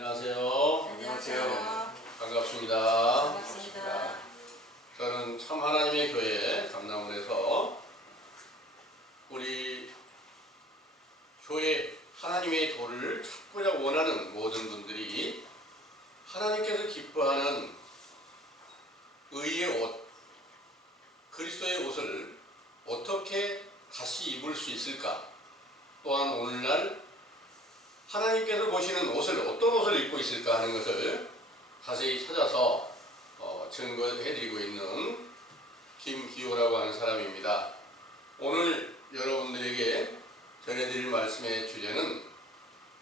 안녕하세요. 안녕하세요. 반갑습니다. 반갑습니다. 저는 참 하나님의 교회 감남원에서 우리 교회 하나님의 도를 찾고자 원하는 모든 분들이 하나님께서 기뻐하는 의의 옷, 그리스도의 옷을 어떻게 다시 입을 수 있을까? 또한 오늘날 하나님께서 보시는 옷을 어떤 옷을 입고 있을까 하는 것을 자세히 찾아서 증거해드리고 있는 김기호라고 하는 사람입니다. 오늘 여러분들에게 전해드릴 말씀의 주제는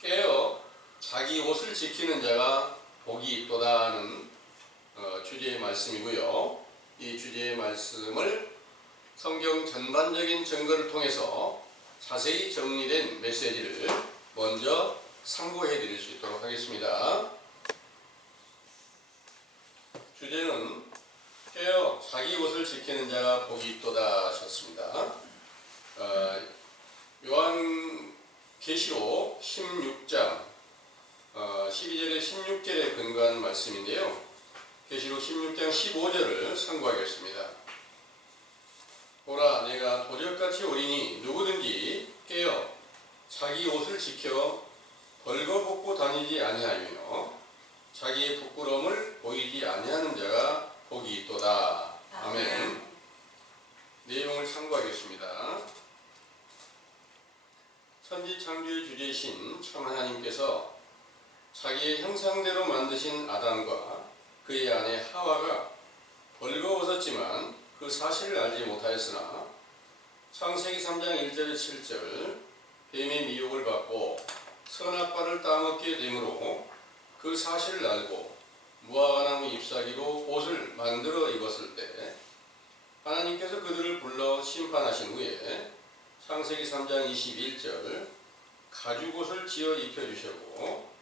깨어 자기 옷을 지키는 자가 복이 있도다 하는 주제의 말씀이고요. 이 주제의 말씀을 성경 전반적인 증거를 통해서 자세히 정리된 메시지를 먼저 참고해 드릴 수 있도록 하겠습니다. 주제는 깨어 자기 옷을 지키는 자가 복이 있도다 하셨습니다. 요한계시록 16장 12절에 16절에 근거한 말씀인데요. 계시록 16장 15절을 참고하겠습니다. 보라, 내가 도적같이 오리니 누구든지 깨어 자기 옷을 지켜 벌거벗고 다니지 아니하며 자기의 부끄러움을 보이지 아니하는 자가 복이 있도다. 아멘. 내용을 참고하겠습니다. 천지 창조의 주제이신 참 하나님께서 자기의 형상대로 만드신 아담과 그의 아내 하와가 벌거벗었지만 그 사실을 알지 못하였으나 창세기 3장 1절에 7절 뱀의 미혹을 받고 선악과를 따먹게 되므로 그 사실을 알고 무화과나무 잎사귀로 옷을 만들어 입었을 때 하나님께서 그들을 불러 심판하신 후에 창세기 3장 21절 가죽옷을 지어 입혀주셨고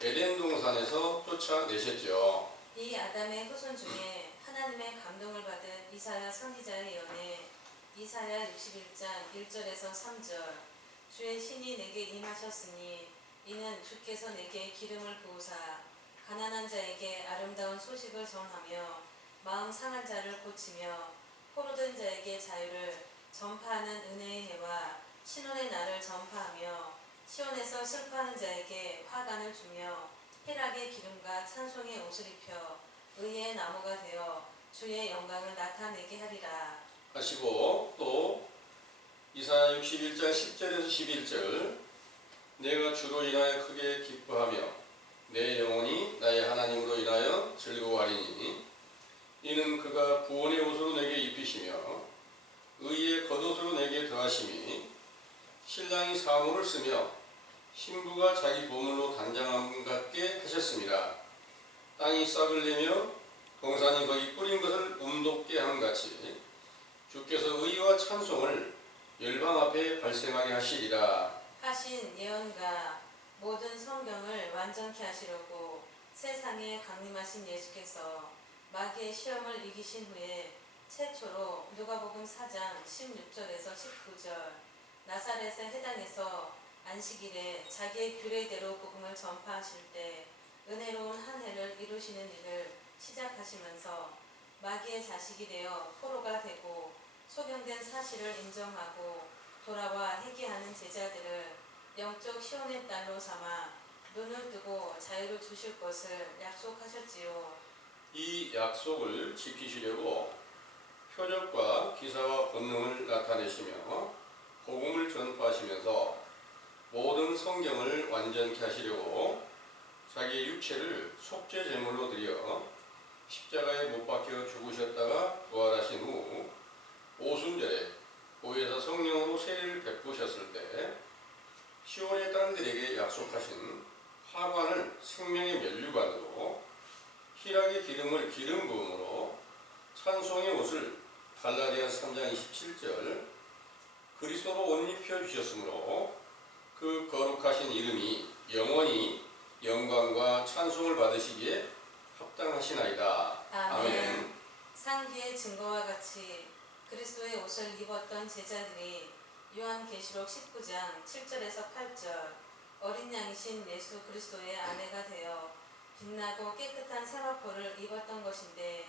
에덴 동산에서 쫓아내셨죠. 이 아담의 후손 중에 하나님의 감동을 받은 이사야 선지자의 예언에 이사야 61장 1절에서 3절 주의 신이 내게 임하셨으니 이는 주께서 내게 기름을 부으사 가난한 자에게 아름다운 소식을 전하며 마음 상한 자를 고치며 포로된 자에게 자유를 전파하는 은혜의 해와 신혼의 날을 전파하며 시온에서 슬퍼하는 자에게 화관을 주며 희락의 기름과 찬송의 옷을 입혀 의의 나무가 되어 주의 영광을 나타내게 하리라 하시고 또 이사야 61장 10절에서 11절 내가 주로 인하여 크게 기뻐하며 내 영혼이 나의 하나님으로 인하여 즐거워하리니 이는 그가 구원의 옷으로 내게 입히시며 의의 겉옷으로 내게 더하심이 신랑이 사모를 쓰며 신부가 자기 보물로 단장함 같게 하셨습니다. 땅이 싹을 내며 동산이 거기 뿌린 것을 움돋게 함같이 주께서 의와 찬송을 열방 앞에 발생하게 하시리라 하신 예언가 모든 성경을 완전케 하시려고 세상에 강림하신 예수께서 마귀의 시험을 이기신 후에 최초로 누가복음 4장 16절에서 19절 나사렛의 해당에서 안식일에 자기의 규례대로 복음을 전파하실 때 은혜로운 한 해를 이루시는 일을 시작하시면서 마귀의 자식이 되어 포로가 되고 소경된 사실을 인정하고 돌아와 회개하는 제자들을 영적 시온의 딸로 삼아 눈을 뜨고 자유를 주실 것을 약속하셨지요. 이 약속을 지키시려고 표적과 기사와 본능을 나타내시며 복음을 전파하시면서 모든 성경을 완전케 하시려고 자기의 육체를 속죄 제물로 드려 십자가에 못 박혀 죽으셨다가 부활하신 후 오순절에 보혜사 성령으로 세례를 베푸셨을 때 시온의 딸들에게 약속하신 화관을 생명의 면류관으로 희락의 기름을 기름 부음으로 찬송의 옷을 갈라디아서 3장 27절 그리스도로 옷 입혀 주셨으므로 그 거룩하신 이름이 영원히 영광과 찬송을 받으시기에 합당하시나이다. 아멘. 상기의 증거와 같이 그리스도의 옷을 입었던 제자들이 요한계시록 19장 7절에서 8절 어린 양이신 예수 그리스도의 아내가 되어 빛나고 깨끗한 세마포를 입었던 것인데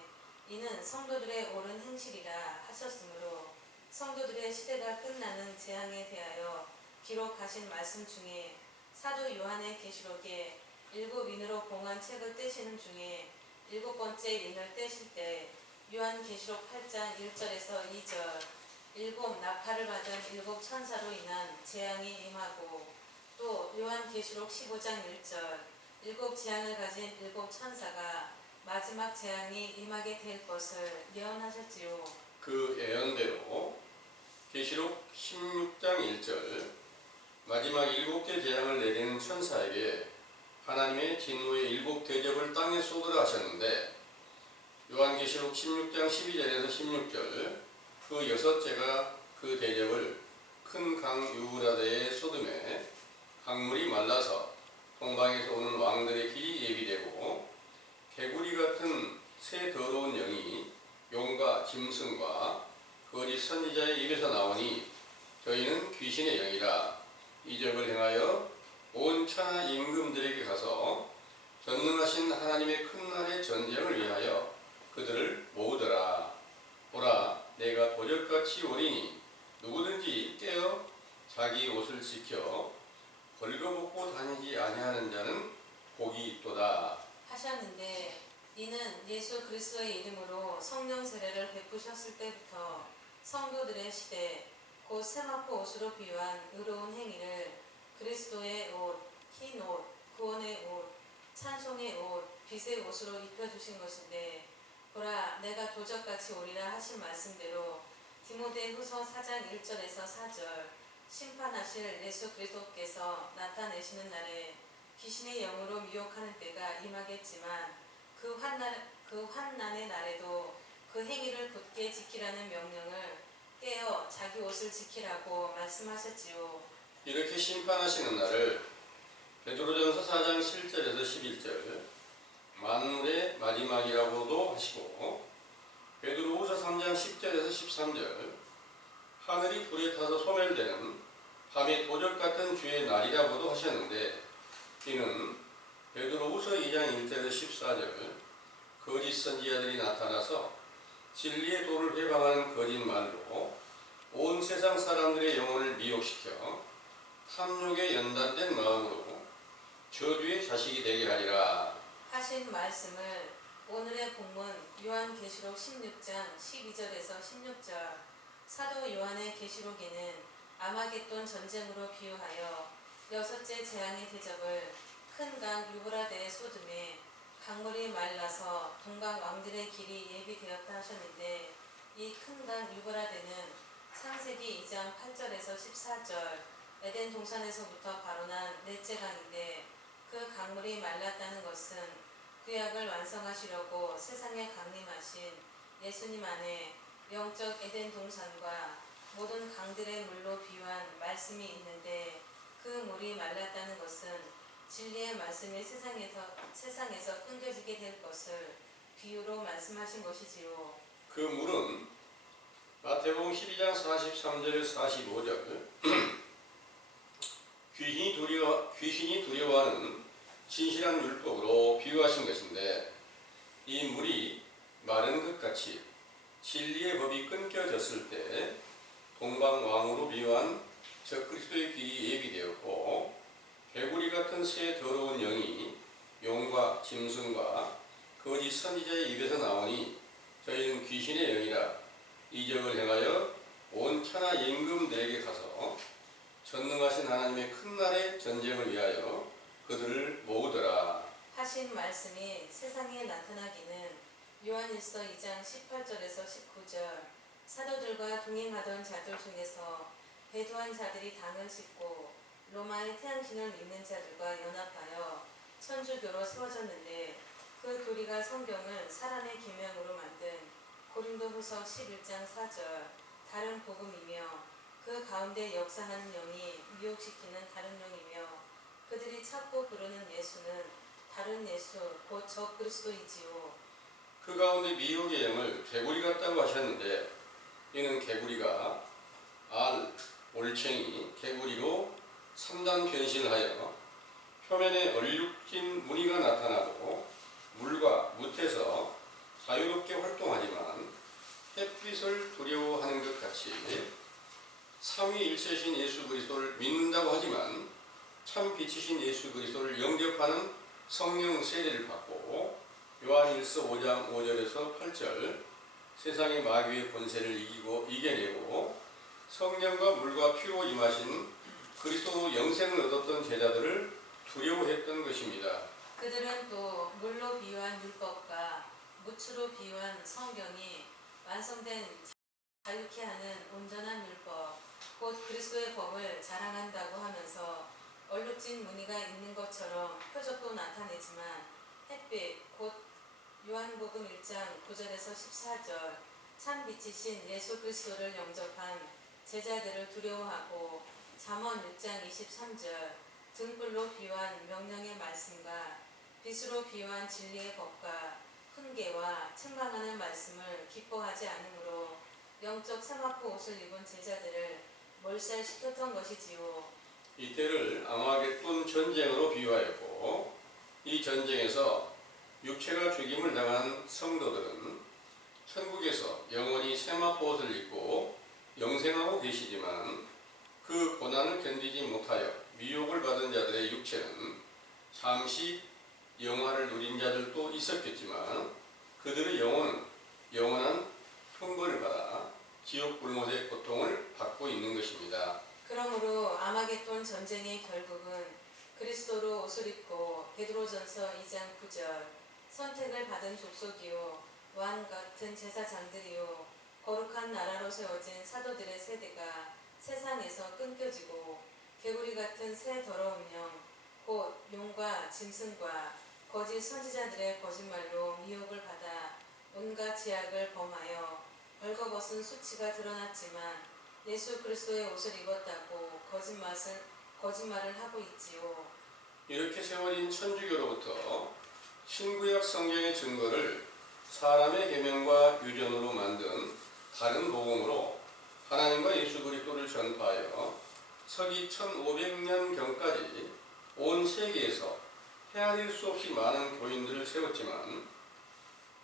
이는 성도들의 옳은 행실이라 하셨으므로 성도들의 시대가 끝나는 재앙에 대하여 기록하신 말씀 중에 사도 요한의 계시록에 7인으로 봉한 책을 떼시는 중에 7번째 인을 떼실 때 요한계시록 8장 1절에서 2절 7 나팔을 받은 7 천사로 인한 재앙이 임하고 또 요한계시록 15장 1절 7 재앙을 가진 7 천사가 마지막 재앙이 임하게 될 것을 예언하셨지요. 그 예언대로 계시록 16장 1절 마지막 7개 재앙을 내리는 천사에게 하나님의 진노의 7 대접을 땅에 쏟으라 하셨는데 요한계시록 16장 12절에서 16절 그 6째가 그 대접을 큰 강 유브라데에 쏟음에 강물이 말라서 동방에서 오는 왕들의 길이 예비되고 개구리 같은 새 더러운 영이 용과 짐승과 거짓 선지자의 입에서 나오니 저희는 귀신의 영이라 이적을 행하여 온 천하 임금들에게 가서 전능하신 하나님의 큰 날의 전쟁을 위하여 그들을 모으더라. 보라, 내가 도적같이 오리니 누구든지 깨어 자기 옷을 지켜 벌거벗고 다니지 아니하는 자는 복이 있도다 하셨는데 이는 예수 그리스도의 이름으로 성령 세례를 베푸셨을 때부터 성도들의 시대 곧 세마포 옷으로 비유한 의로운 행위를 그리스도의 옷, 흰 옷, 구원의 옷, 찬송의 옷, 빛의 옷으로 입혀주신 것인데 보라 내가 도적같이 오리라 하신 말씀대로 디모데후서 4장 1절에서 4절 심판하실 예수 그리스도께서 나타내시는 날에 귀신의 영으로 미혹하는 때가 임하겠지만 그 환난의 날에도 그 행위를 굳게 지키라는 명령을 깨어 자기 옷을 지키라고 말씀하셨지요. 이렇게 심판하시는 날을 베드로전서 4장 7절에서 11절 만물의 마지막이라고도 하시고 베드로후서 3장 10절에서 13절 하늘이 불에 타서 소멸되는 밤의 도적 같은 주의 날이라고도 하셨는데 이는 베드로후서 2장 1절에서 14절 거짓 선지자들이 나타나서 진리의 도를 회방하는 거짓말로 온 세상 사람들의 영혼을 미혹시켜 탐욕에 연단된 마음으로 저주의 자식이 되게 하리라 하신 말씀을 오늘의 본문 요한계시록 16장 12절에서 16절 사도 요한의 계시록에는 아마겟돈 전쟁으로 비유하여 6째 재앙의 대접을 큰 강 유브라데의 쏟음에 강물이 말라서 동방 왕들의 길이 예비되었다 하셨는데 이 큰 강 유브라데는 창세기 2장 8절에서 14절 에덴 동산에서부터 발원한 넷째 강인데 그 강물이 말랐다는 것은 구약을 완성하시려고 세상에 강림하신 예수님 안에 영적 에덴 동산과 모든 강들의 물로 비유한 말씀이 있는데 그 물이 말랐다는 것은 진리의 말씀이 세상에서 끊겨지게 될 것을 비유로 말씀하신 것이지요. 그 물은 마태복음 12장 43절 45절 귀신이 두려워하는 진실한 율법으로 비유하신 것인데 이 물이 마른 것 같이 진리의 법이 끊겨졌을 때 동방왕으로 비유한 적그리스도의 길이 예비되었고 개구리 같은 새 더러운 영이 용과 짐승과 거짓 선지자의 입에서 나오니 저희는 귀신의 영이라 이적을 행하여 온 천하 임금들에게 가서 전능하신 하나님의 큰 날의 전쟁을 위하여 그들을 모으더라 하신 말씀이 세상에 나타나기는 요한일서 2장 18절에서 19절 사도들과 동행하던 자들 중에서 배도한 자들이 당을 싣고 로마의 태양신을 믿는 자들과 연합하여 천주교로 세워졌는데 그 교리가 성경을 사람의 계명으로 만든 고린도후서 11장 4절 다른 복음이며 그 가운데 역사하는 영이 미혹시키는 다른 영이며 그들이 찾고 부르는 예수는 다른 예수 곧 적그리스도이지요. 그 가운데 미혹의 영을 개구리 같다고 하셨는데 이는 개구리가 알, 올챙이, 개구리로 3단 변신을 하여 표면에 얼룩진 무늬가 나타나고 물과 무태서 자유롭게 활동하지만 햇빛을 두려워하는 것 같이 삼위일체신 예수 그리스도를 믿는다고 하지만 참 빛이신 예수 그리스도를 영접하는 성령 세례를 받고 요한일서 5장 5절에서 8절 세상의 마귀의 권세를 이겨내고 성령과 물과 피로 임하신 그리스도 영생을 얻었던 제자들을 두려워했던 것입니다. 그들은 또 물로 비유한 율법과 무추로 비유한 성경이 완성된 자유케 하는 온전한 율법, 곧 그리스도의 법을 자랑한다고 하면서 얼룩진 무늬가 있는 것처럼 표적도 나타내지만 햇빛, 곧 요한복음 1장 9절에서 14절 참 빛이신 예수 그리스도를 영접한 제자들을 두려워하고 잠언 6장 23절 등불로 비유한 명령의 말씀과 빛으로 비유한 진리의 법과 훈계와 책망하는 말씀을 기뻐하지 않으므로 영적 세마포 옷을 입은 제자들을 몰살시켰던 것이지요. 이때를 아마겟돈 전쟁으로 비유하였고 이 전쟁에서 육체가 죽임을 당한 성도들은 천국에서 영원히 세마포 옷을 입고 영생하고 계시지만 그 고난을 견디지 못하여 미혹을 받은 자들의 육체는 잠시 영화를 누린 자들도 있었겠지만 그들의 영혼은 영원한 형벌을 받아 지옥 불못의 고통을 받고 있는 것입니다. 그러므로 아마겟돈 전쟁의 결국은 그리스도로 옷을 입고 베드로전서 2장 9절 선택을 받은 족속이요 왕 같은 제사장들이요 거룩한 나라로 세워진 사도들의 세대가 세상에서 끊겨지고 개구리 같은 새 더러운 영 곧 용과 짐승과 거짓 선지자들의 거짓말로 미혹을 받아 온갖 죄악을 범하여 벌거벗은 수치가 드러났지만 예수 그리스도의 옷을 입었다고 거짓말을 하고 있지요. 이렇게 세워진 천주교로부터 신구약 성경의 증거를 사람의 계명과 유전으로 만든 다른 복음으로 하나님과 예수 그리스도를 전파하여 서기 1500년경까지 온 세계에서 헤아릴 수 없이 많은 교인들을 세웠지만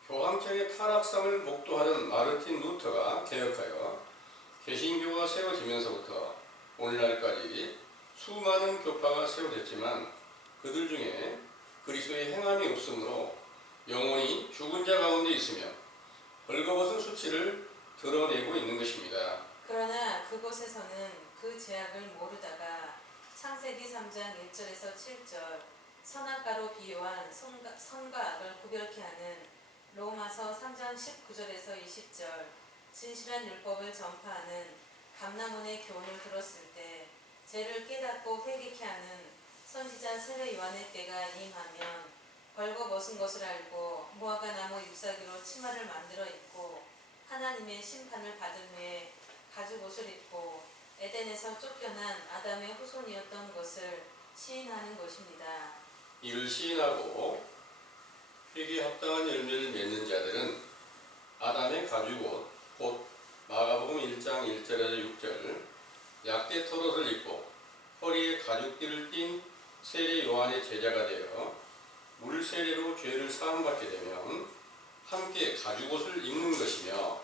교황청의 타락상을 목도하던 마르틴 루터가 개혁하여 개신교가 세워지면서부터 오늘날까지 수많은 교파가 세워졌지만 그들 중에 그리스도의 행함이 없으므로 영혼이 죽은 자 가운데 있으며 벌거벗은 수치를 드러내고 있는 것입니다. 그러나 그곳에서는 그 죄악을 모르다가 창세기 3장 1절에서 7절 선악과로 비유한 선과 악을 구별케 하는 로마서 3장 19절에서 20절 진실한 율법을 전파하는 감람원의 교훈을 들었을 때 죄를 깨닫고 회개케 하는 선지자 세례 요한의 때가 임하면 벌거벗은 것을 알고 무화과 나무 잎사귀로 치마를 만들어 입고 하나님의 심판을 받은 후에 가죽 옷을 입고 에덴에서 쫓겨난 아담의 후손이었던 것을 시인하는 것입니다. 이를 시인하고 회개에 합당한 열매를 맺는 자들은 아담의 가죽옷 곧 마가복음 1장 1절에서 6절 약대 털옷을 입고 허리에 가죽띠를 띤 세례 요한의 제자가 되어 물 세례로 죄를 사함받게 되면 함께 가죽옷을 입는 것이며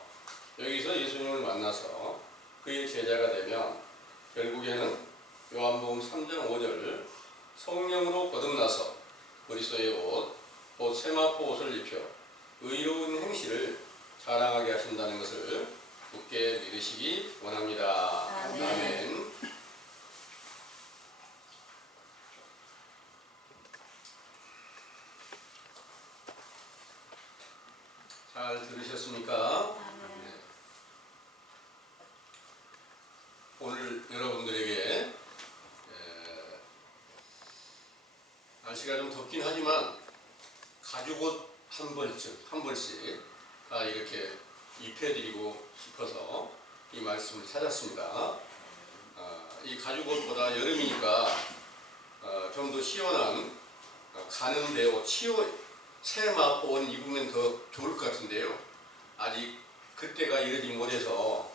여기서 예수님을 만나서 그의 제자가 되면 결국에는 요한복음 3장 5절 성령으로 거듭나서 그리스도의 옷, 곧 세마포 옷을 입혀 의로운 행실을 자랑하게 하신다는 것을 굳게 믿으시기 원합니다. 아멘. 아멘. 잘 들으셨습니까? 네. 오늘 여러분들에게 날씨가 좀 덥긴 하지만 가죽옷 한 벌씩 다 이렇게 입혀드리고 싶어서 이 말씀을 찾았습니다. 이 가죽옷보다 여름이니까 좀 더 시원한 가는 배옷, 세마포 옷 입으면 더 좋을 것 같은데요. 아직 그때가 이르지 못해서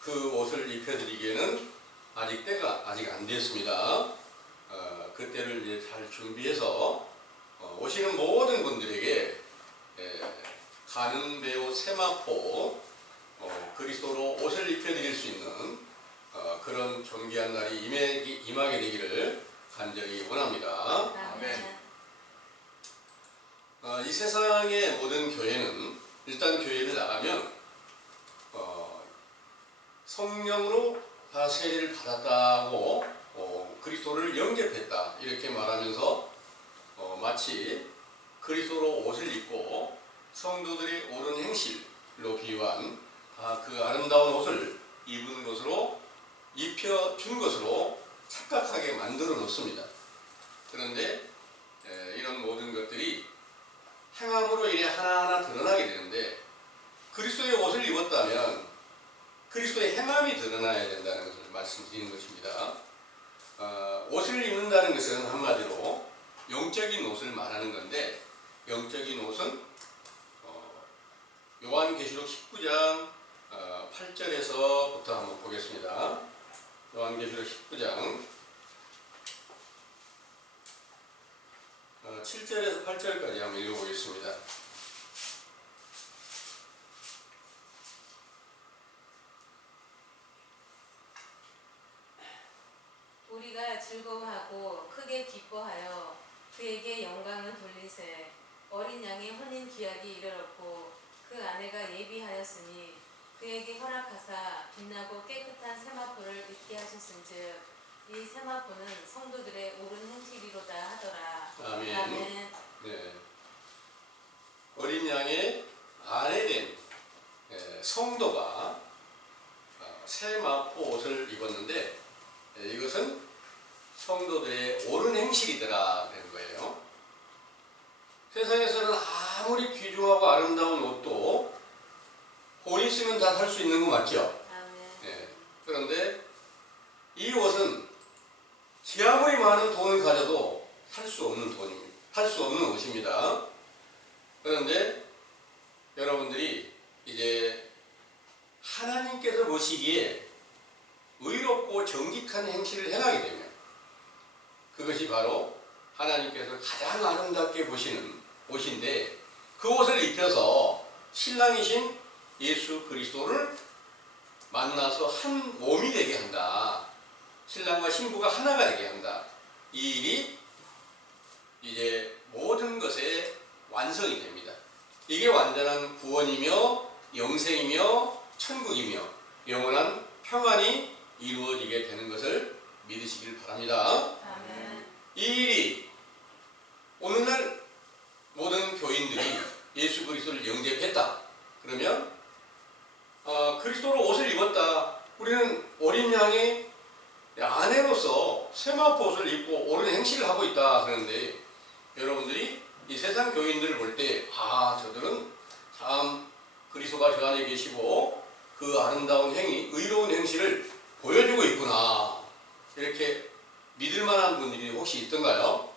그 옷을 입혀드리기에는 아직 때가 아직 안 됐습니다. 그때를 이제 잘 준비해서 오시는 모든 분들에게 가는 배우 세마포 그리스도로 옷을 입혀드릴 수 있는 그런 존귀한 날이 임하게 되기를 간절히 원합니다. 아멘. 이 세상의 모든 교회는 일단 교회를 나가면 성령으로 다 세례를 받았다고 그리스도를 영접했다 이렇게 말하면서 마치 그리스도로 옷을 입고 성도들의 옳은 행실로 비유한 그 아름다운 옷을 입은 것으로 입혀준 것으로 착각하게 만들어 놓습니다. 그런데 이런 모든 것들이 행함으로 이래 하나하나 드러나게 되는데 그리스도의 옷을 입었다면 그리스도의 행함이 드러나야 된다는 것을 말씀드리는 것입니다. 옷을 입는다는 것은 한마디로 영적인 옷을 말하는 건데 영적인 옷은 요한계시록 19장 8절에서부터 한번 보겠습니다. 요한계시록 19장 7절에서 8절까지 한번 읽어보겠습니다. 우리가 즐거워하고 크게 기뻐하여 그에게 영광을 돌리세. 어린 양의 혼인 기약이 이르렀고 그 아내가 예비하였으니 그에게 허락하사 빛나고 깨끗한 세마포를 입게 하셨은즉 이 세마포는 성도들의 옳은 행실이로다 하더라. 아멘. 아멘. 네. 어린 양의 아내된 성도가 세마포 옷을 입었는데 이것은 성도들의 옳은 행실이더라 되는 거예요. 세상에서는 아무리 귀중하고 아름다운 옷도 돈 있으면 다 살 수 있는 거 맞죠? 아멘. 네. 그런데 이 옷은 아무리 많은 돈을 가져도 살 수 없는 돈입니다. 살 수 없는 옷입니다. 그런데 여러분들이 이제 하나님께서 보시기에 의롭고 정직한 행실을 행하게 되면 그것이 바로 하나님께서 가장 아름답게 보시는 옷인데 그 옷을 입혀서 신랑이신 예수 그리스도를 만나서 한 몸이 되게 한다. 신랑과 신부가 하나가 되게 한다. 이 일이 이제 모든 것의 완성이 됩니다. 이게 완전한 구원이며 영생이며 천국이며 영원한 평안이 이루어지게 되는 것을 믿으시길 바랍니다. 아멘. 이 일이 오늘날 모든 교인들이 예수 그리스도를 영접했다. 그러면 그리스도로 옷을 입었다. 우리는 어린 양의 아내로서 세마포 옷을 입고 옳은 행실을 하고 있다. 그런데 여러분들이 이 세상 교인들을 볼 때 저들은 참 그리스도가 저 안에 계시고 그 아름다운 행위, 의로운 행실을 보여주고 있구나. 이렇게 믿을 만한 분들이 혹시 있던가요?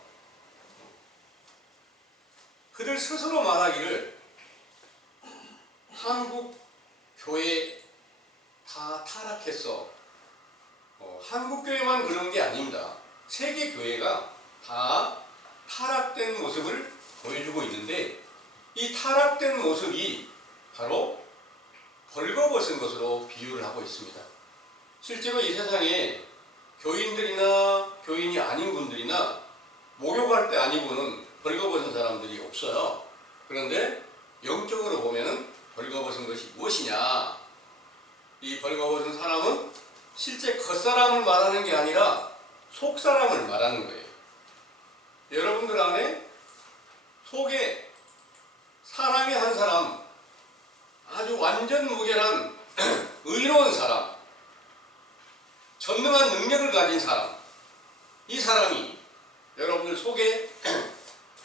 그들 스스로 말하기를 한국 교회 다 타락했어. 한국 교회만 그런 게 아닙니다. 세계 교회가 다 타락된 모습을 보여주고 있는데 이 타락된 모습이 바로 벌거벗은 것으로 비유를 하고 있습니다. 실제로 이 세상에 교인들이나 교인이 아닌 분들이나 목욕할 때 아니고는 벌거벗은 사람들이 없어요. 그런데 영적으로 보면은 벌거벗은 것이 무엇이냐? 이 벌거벗은 사람은 실제 겉사람을 말하는 게 아니라 속사람을 말하는 거예요. 여러분들 안에 속에 사람이 한 사람, 아주 완전 무결한 의로운 사람, 전능한 능력을 가진 사람, 이 사람이 여러분들 속에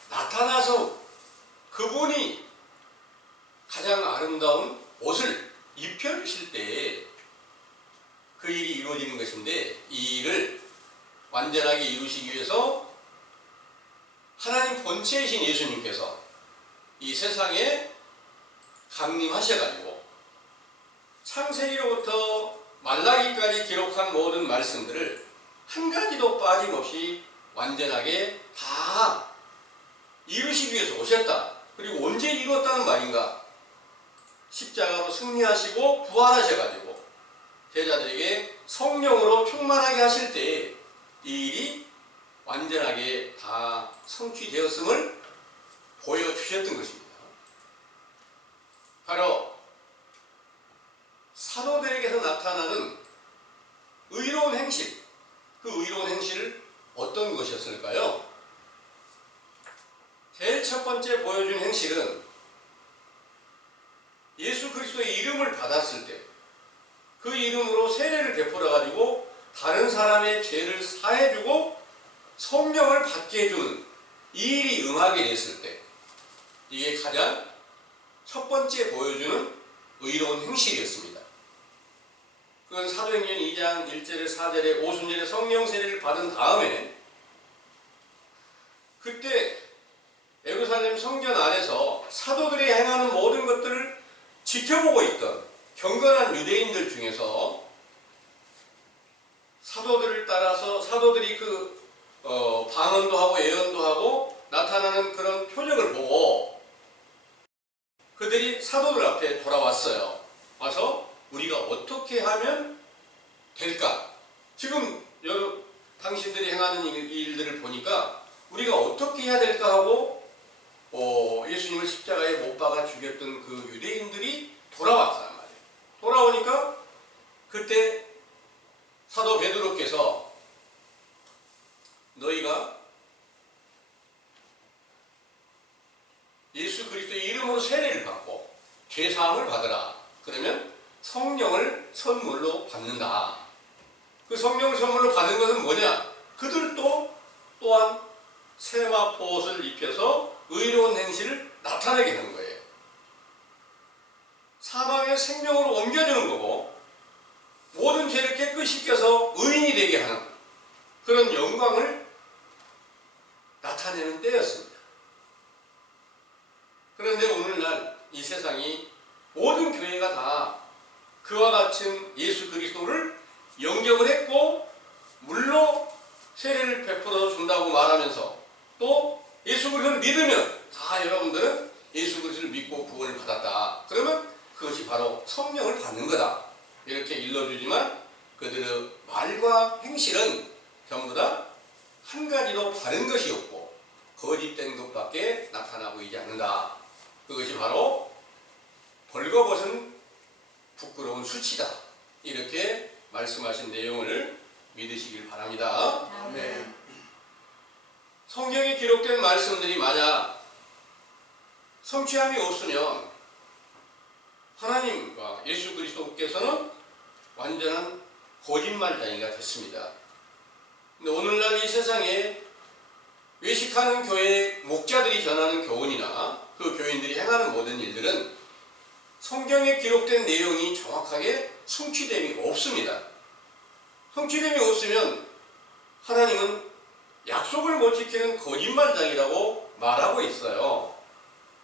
나타나서 그분이 가장 아름다운 옷을 입혀주실 때 그 일이 이루어지는 것인데 이 일을 완전하게 이루시기 위해서 하나님 본체이신 예수님께서 이 세상에 강림하셔가지고 창세기로부터 말라기까지 기록한 모든 말씀들을 한 가지도 빠짐없이 완전하게 다 이루시기 위해서 오셨다. 그리고 언제 이루었다는 말인가? 십자가로 승리하시고 부활하셔가지고 제자들에게 성령으로 충만하게 하실 때 이 일이 완전하게 다 성취되었음을 보여주셨던 것입니다. 바로 사도들에게서 나타나는 의로운 행실, 그 의로운 행실을 어떤 것이었을까요? 제일 첫 번째 보여준 행실은 예수 그리스도의 이름을 받았을 때 그 이름으로 세례를 베풀어 가지고 다른 사람의 죄를 사해주고 성령을 받게 해주는 이 일이 응하게 됐을 때 이게 가장 첫 번째 보여주는 의로운 행실이었습니다. 그건 사도행전 2장 1절에 4절에 오순절에 성령 세례를 받은 다음에 그때 예루살렘 성전 안에서 사도들이 행하는 모든 것들을 지켜보고 있던 경건한 유대인들 중에서 사도들을 따라서 사도들이 방언도 하고 예언도 하고 나타나는 그런 표적을 보고 그들이 사도들 앞에 돌아왔어요. 와서 우리가 어떻게 하면 될까? 지금 당신들이 행하는 이 일들을 보니까 우리가 어떻게 해야 될까 하고 예수님을 십자가에 못 박아 죽였던 그 유대인들이 돌아왔단 말이에요. 돌아오니까 그때 사도 베드로께서 너희가 예수 그리스도의 이름으로 세례를 받고 죄사함을 받으라. 그러면 성령을 선물로 받는다. 그 성령을 선물로 받는 것은 뭐냐? 그들도 또한 세마포옷을 입혀서 의로운 행실을 나타내게 하는 거예요. 사망의 생명으로 옮겨주는 거고 모든 죄를 깨끗이 씻겨서 의인이 되게 하는 그런 영광을 나타내는 때였습니다. 그런데 오늘날 이 세상이 모든 교회가 다 그와 같은 예수 그리스도를 영접을 했고 물로 세례를 베풀어 준다고 말하면서 또 예수 그리스도를 믿으면 다 여러분들은 예수 그리스도를 믿고 구원을 받았다. 그러면 그것이 바로 성령을 받는 거다. 이렇게 일러주지만 그들의 말과 행실은 전부 다 한 가지도 바른 것이 없고 거짓된 것밖에 나타나고 있지 않는다. 그것이 바로 벌거벗은 부끄러운 수치다. 이렇게 말씀하신 내용을 믿으시길 바랍니다. 아멘. 성경에 기록된 말씀들이 만약 성취함이 없으면 하나님과 예수 그리스도께서는 완전한 거짓말쟁이가 됐습니다. 근데 오늘날 이 세상에 외식하는 교회 목자들이 전하는 교훈이나 그 교인들이 행하는 모든 일들은 성경에 기록된 내용이 정확하게 성취됨이 없습니다. 성취됨이 없으면 하나님은 약속을 못 지키는 거짓말쟁이라고 말하고 있어요.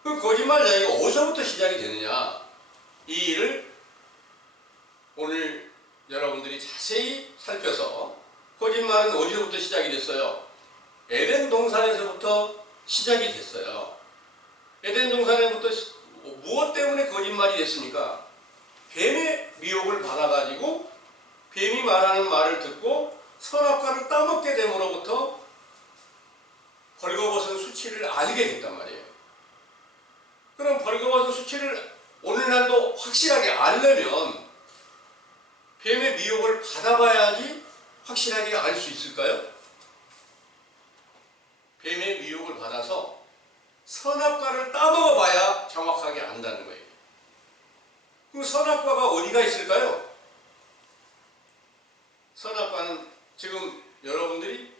그 거짓말쟁이가 어디서부터 시작이 되느냐? 이 일을 오늘 여러분들이 자세히 살펴서 거짓말은 어디서부터 시작이 됐어요? 에덴 동산에서부터 시작이 됐어요. 에덴 동산에부터 무엇 때문에 거짓말이 됐습니까? 뱀의 미혹을 받아가지고 뱀이 말하는 말을 듣고 선악과를 따먹게 됨으로부터 벌거벗은 수치를 알게 됐단 말이에요. 그럼 벌거벗은 수치를 오늘날도 확실하게 알려면 뱀의 미혹을 받아봐야지 확실하게 알 수 있을까요? 뱀의 미혹을 받아서 선악과를 따먹어봐야 정확하게 안다는 거예요. 그럼 선악과가 어디가 있을까요? 선악과는 지금 여러분들이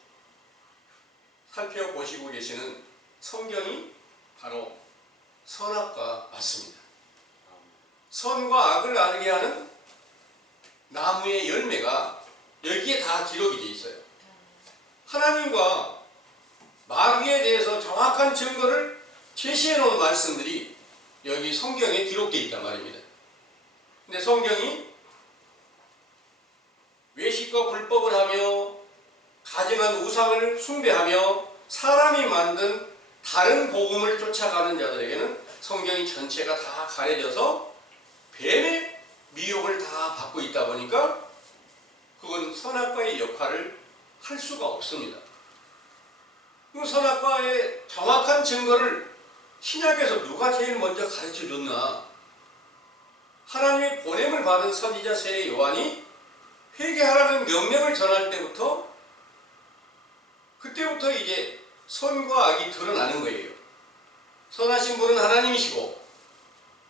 살펴보시고 계시는 성경이 바로 선악과 맞습니다. 선과 악을 알게 하는 나무의 열매가 여기에 다 기록이 되어 있어요. 하나님과 마귀에 대해서 정확한 증거를 제시해 놓은 말씀들이 여기 성경에 기록되어 있단 말입니다. 근데 성경이 외식과 불법을 하며 가증한 이러한 우상을 숭배하며 사람이 만든 다른 복음을 쫓아가는 자들에게는 성경이 전체가 다 가려져서 뱀의 미혹을 다 받고 있다 보니까 그건 선악과의 역할을 할 수가 없습니다. 그 선악과의 정확한 증거를 신약에서 누가 제일 먼저 가르쳐 줬나? 하나님의 보냄을 받은 선지자 세례 요한이 회개하라는 명령을 전할 때부터 그때부터 이제 선과 악이 드러나는 거예요. 선하신 분은 하나님이시고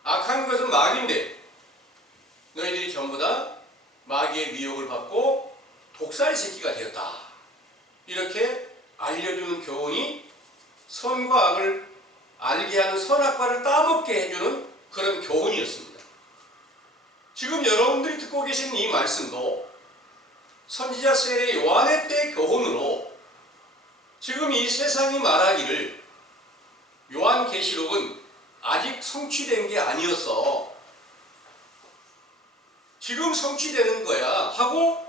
악한 것은 마귀인데 너희들이 전부 다 마귀의 미혹을 받고 독사의 새끼가 되었다. 이렇게 알려주는 교훈이 선과 악을 알게 하는 선악과를 따먹게 해주는 그런 교훈이었습니다. 지금 여러분들이 듣고 계신 이 말씀도 선지자 세례 요한의 때 교훈으로 지금 이 세상이 말하기를 요한계시록은 아직 성취된 게 아니었어. 지금 성취되는 거야 하고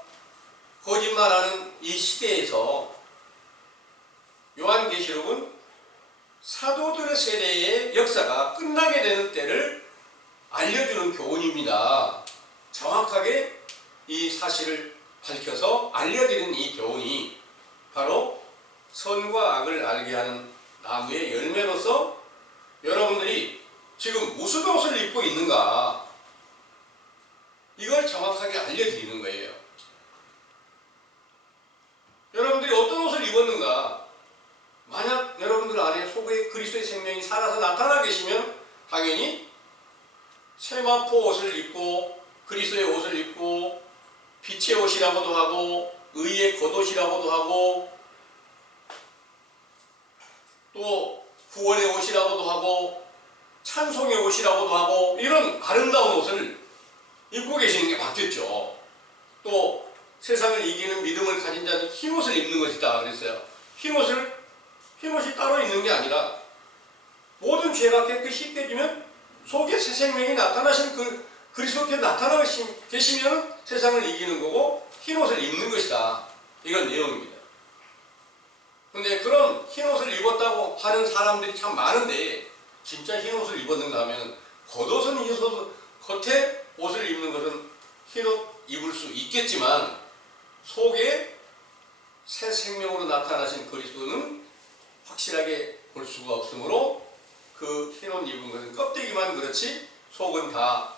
거짓말하는 이 시대에서 요한계시록은 사도들의 세대의 역사가 끝나게 되는 때를 알려주는 교훈입니다. 정확하게 이 사실을 밝혀서 알려드리는 이 교훈이 바로 선과 악을 알게 하는 나무의 열매로서 여러분들이 지금 무슨 옷을 입고 있는가 이걸 정확하게 알려드리는 거예요. 여러분들이 어떤 옷을 입었는가, 만약 여러분들 안에 속에 그리스도의 생명이 살아서 나타나 계시면 당연히 세마포 옷을 입고 그리스도의 옷을 입고 빛의 옷이라고도 하고 의의 겉옷이라고도 하고 또 구원의 옷이라고도 하고 찬송의 옷이라고도 하고 이런 아름다운 옷을 입고 계시는 게 맞겠죠. 또 세상을 이기는 믿음을 가진 자는 흰 옷을 입는 것이다 그랬어요. 흰 옷이 따로 있는 게 아니라 모든 죄가 깨끗이 깨지면 속에 새 생명이 나타나신 그 그리스도께 나타나 계시면 세상을 이기는 거고 흰 옷을 입는 것이다. 이건 내용입니다. 근데 그런 흰 옷을 입었다고 하는 사람들이 참 많은데 진짜 흰 옷을 입었는가 하면 겉옷은 겉에 옷을 입는 것은 흰 옷 입을 수 있겠지만 속에 새 생명으로 나타나신 그리스도는 확실하게 볼 수가 없으므로 그 흰 옷 입은 것은 껍데기만 그렇지 속은 다